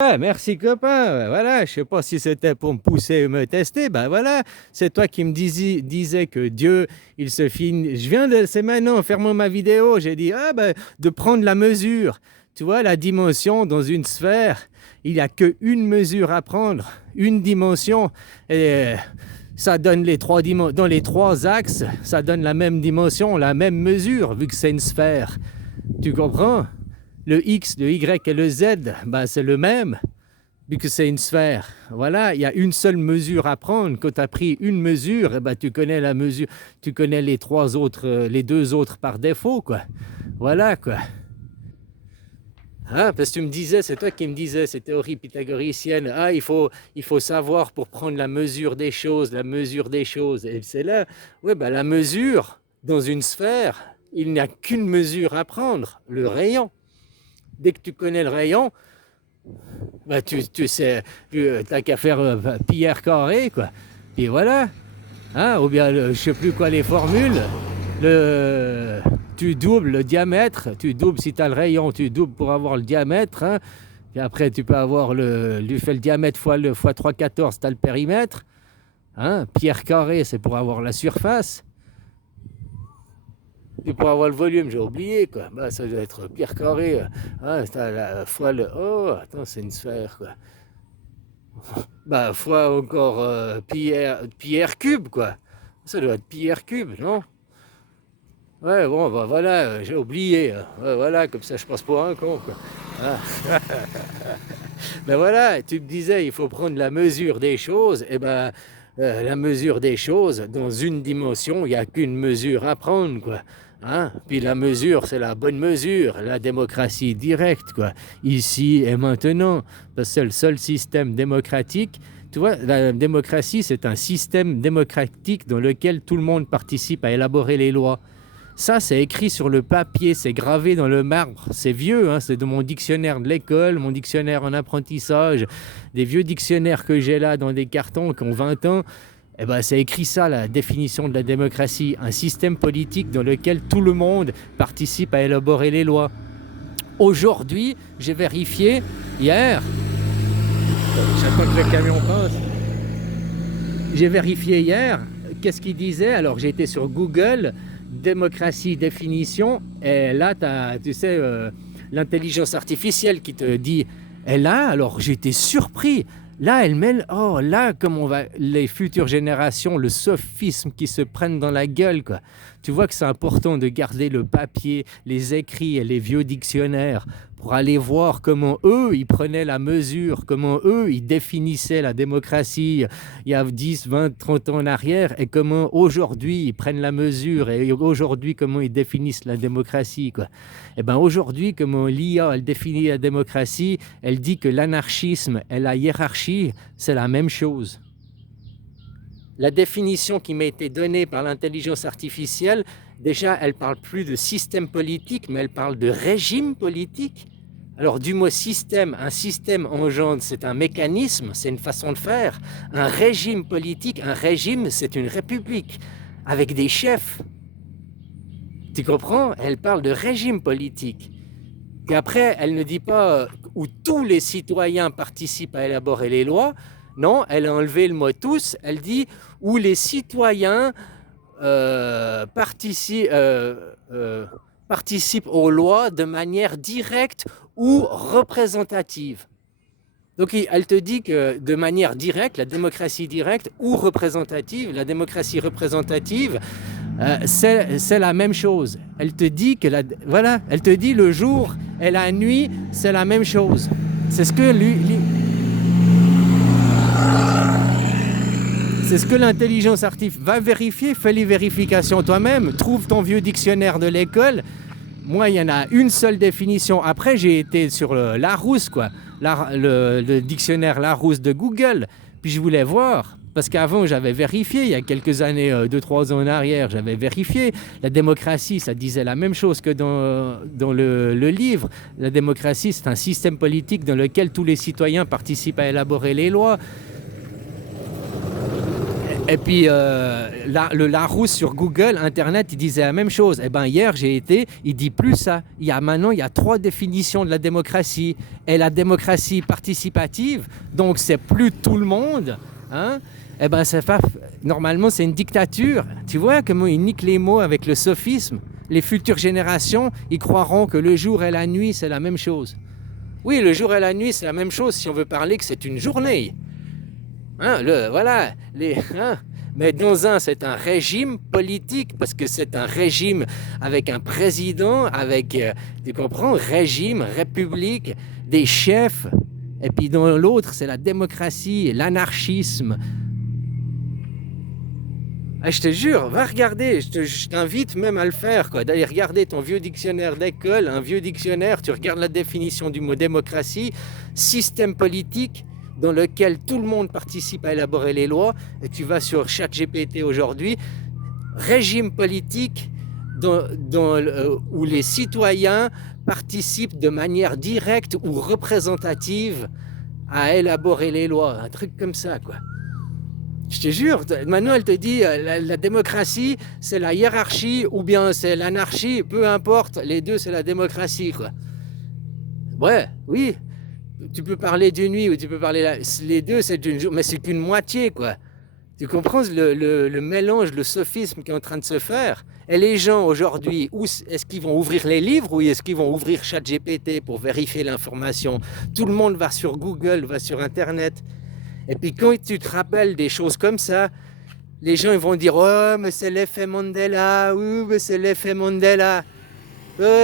Ah, merci copain, voilà, je sais pas si c'était pour me pousser ou me tester, ben voilà, c'est toi qui me disais que Dieu, il se finit, c'est maintenant, ferme ma vidéo, j'ai dit, ah ben, de prendre la mesure, tu vois, la dimension dans une sphère, il n'y a qu'une mesure à prendre, une dimension, et ça donne dans les trois axes, ça donne la même dimension, la même mesure, vu que c'est une sphère, tu comprends? Le X, le Y et le Z, ben c'est le même, vu que c'est une sphère. Voilà, il y a une seule mesure à prendre. Quand tu as pris une mesure, eh ben, tu connais la mesure, tu connais les trois autres, les deux autres par défaut, quoi. Voilà, quoi. Ah, parce que tu me disais, c'est toi qui me disais, ces théories pythagoriciennes, ah, il faut savoir pour prendre la mesure des choses, la mesure des choses. Et c'est là, ouais, ben, la mesure, dans une sphère, il n'y a qu'une mesure à prendre, le rayon. Dès que tu connais le rayon, bah, tu sais, t'as qu'à faire Pierre carré, quoi. Et voilà. Hein, ou bien, je sais plus quoi les formules. Le, tu doubles le diamètre. Tu doubles si tu as le rayon, tu doubles pour avoir le diamètre. Hein. Et après, tu peux avoir tu fais le diamètre fois 3,14, tu as le périmètre. Hein. Pierre carré, c'est pour avoir la surface. Et pour avoir le volume, j'ai oublié, quoi. Bah, ça doit être Pierre carré. Hein, t'as la fois le. Oh, attends, c'est une sphère, quoi. Bah, fois encore Pierre cube, quoi. Ça doit être Pierre cube, non? Ouais, bon, bah voilà, j'ai oublié. Ouais, voilà, comme ça je passe pour un con, quoi. Ah. Ben voilà, tu me disais, il faut prendre la mesure des choses. Et ben, la mesure des choses, dans une dimension, il n'y a qu'une mesure à prendre, quoi. Hein? Puis la mesure, c'est la bonne mesure, la démocratie directe, quoi. Ici et maintenant. Parce que c'est le seul système démocratique. Tu vois, la démocratie, c'est un système démocratique dans lequel tout le monde participe à élaborer les lois. Ça, c'est écrit sur le papier, c'est gravé dans le marbre. C'est vieux, hein, c'est de mon dictionnaire de l'école, mon dictionnaire en apprentissage, des vieux dictionnaires que j'ai là dans des cartons qui ont 20 ans. Eh ben, c'est écrit ça, la définition de la démocratie. Un système politique dans lequel tout le monde participe à élaborer les lois. Aujourd'hui, j'ai vérifié, hier, j'attends que le camion passe, j'ai vérifié hier, qu'est-ce qu'il disait? Alors, j'ai été sur Google, démocratie, définition, et là, tu sais, l'intelligence artificielle qui te dit, et là, alors j'étais surpris. Là, elle mêle, oh là, comme on va, les futures générations, le sophisme qui se prennent dans la gueule, quoi. Tu vois que c'est important de garder le papier, les écrits et les vieux dictionnaires pour aller voir comment eux, ils prenaient la mesure, comment eux, ils définissaient la démocratie il y a 10, 20, 30 ans en arrière et comment aujourd'hui, ils prennent la mesure et aujourd'hui, comment ils définissent la démocratie, quoi. Et bien aujourd'hui, comment l'IA, elle définit la démocratie, elle dit que l'anarchisme et la hiérarchie, c'est la même chose. La définition qui m'a été donnée par l'intelligence artificielle, déjà, elle parle plus de système politique, mais elle parle de régime politique. Alors, du mot système, un système engendre, c'est un mécanisme, c'est une façon de faire. Un régime politique, un régime, c'est une république, avec des chefs. Tu comprends? Elle parle de régime politique. Et après, elle ne dit pas où tous les citoyens participent à élaborer les lois. Non, elle a enlevé le mot tous. Elle dit où les citoyens participent aux lois de manière directe ou représentative. Donc, elle te dit que de manière directe, la démocratie directe ou représentative, la démocratie représentative, c'est la même chose. Elle te dit que voilà, elle te dit le jour et la nuit, c'est la même chose. C'est ce que c'est ce que l'intelligence artificielle va vérifier. Fais les vérifications toi-même. Trouve ton vieux dictionnaire de l'école. Moi, il y en a une seule définition. Après, j'ai été sur le Larousse, quoi. Le dictionnaire Larousse de Google. Puis je voulais voir. Parce qu'avant, j'avais vérifié, il y a quelques années, 2-3 ans en arrière, j'avais vérifié. La démocratie, ça disait la même chose que dans le livre. La démocratie, c'est un système politique dans lequel tous les citoyens participent à élaborer les lois. Et puis le Larousse sur Google, Internet, il disait la même chose. Et ben hier j'ai été, il dit plus ça. Maintenant il y a 3 définitions de la démocratie. Et la démocratie participative, donc c'est plus tout le monde, hein. Et ben c'est pas, normalement c'est une dictature. Tu vois comment il nique les mots avec le sophisme. Les futures générations, ils croiront que le jour et la nuit c'est la même chose. Oui, le jour et la nuit c'est la même chose si on veut parler que c'est une journée. Hein, voilà, hein. Mais dans un, c'est un régime politique, parce que c'est un régime avec un président, avec, tu comprends, régime, république, des chefs. Et puis dans l'autre, c'est la démocratie, l'anarchisme. Ah, je te jure, va regarder, je t'invite même à le faire, quoi. D'aller regarder ton vieux dictionnaire d'école, un vieux dictionnaire, tu regardes la définition du mot démocratie, système politique, dans lequel tout le monde participe à élaborer les lois, et tu vas sur ChatGPT aujourd'hui, régime politique où les citoyens participent de manière directe ou représentative à élaborer les lois, un truc comme ça, quoi. Je te jure, maintenant elle te dit la démocratie c'est la hiérarchie ou bien c'est l'anarchie, peu importe, les deux c'est la démocratie, quoi. Ouais, oui. Tu peux parler d'une nuit ou tu peux parler... Les deux, c'est une journée, mais c'est qu'une moitié, quoi. Tu comprends le mélange, le sophisme qui est en train de se faire? Et les gens, aujourd'hui, est-ce qu'ils vont ouvrir les livres ou est-ce qu'ils vont ouvrir ChatGPT pour vérifier l'information? Tout le monde va sur Google, va sur Internet. Et puis quand tu te rappelles des choses comme ça, les gens ils vont dire « Oh, mais c'est l'effet Mandela, oui, mais c'est l'effet Mandela ».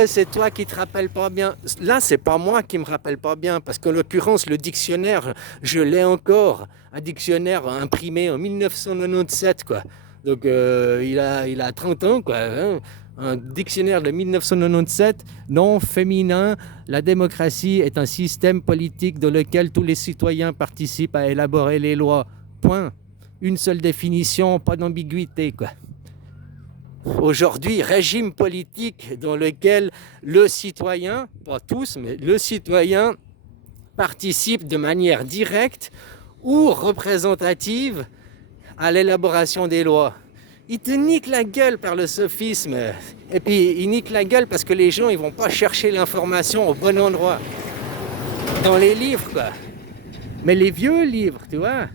C'est toi qui te rappelles pas bien. Là, c'est pas moi qui me rappelle pas bien, parce qu'en l'occurrence, le dictionnaire, je l'ai encore. Un dictionnaire imprimé en 1997, quoi. Donc, il a 30 ans, quoi. Hein. Un dictionnaire de 1997, non féminin, la démocratie est un système politique dans lequel tous les citoyens participent à élaborer les lois. Point. Une seule définition, pas d'ambiguïté, quoi. Aujourd'hui, régime politique dans lequel le citoyen, pas tous, mais le citoyen participe de manière directe ou représentative à l'élaboration des lois. Il te nique la gueule par le sophisme. Et puis, il nique la gueule parce que les gens, ils vont pas chercher l'information au bon endroit. Dans les livres, quoi. Mais les vieux livres, tu vois.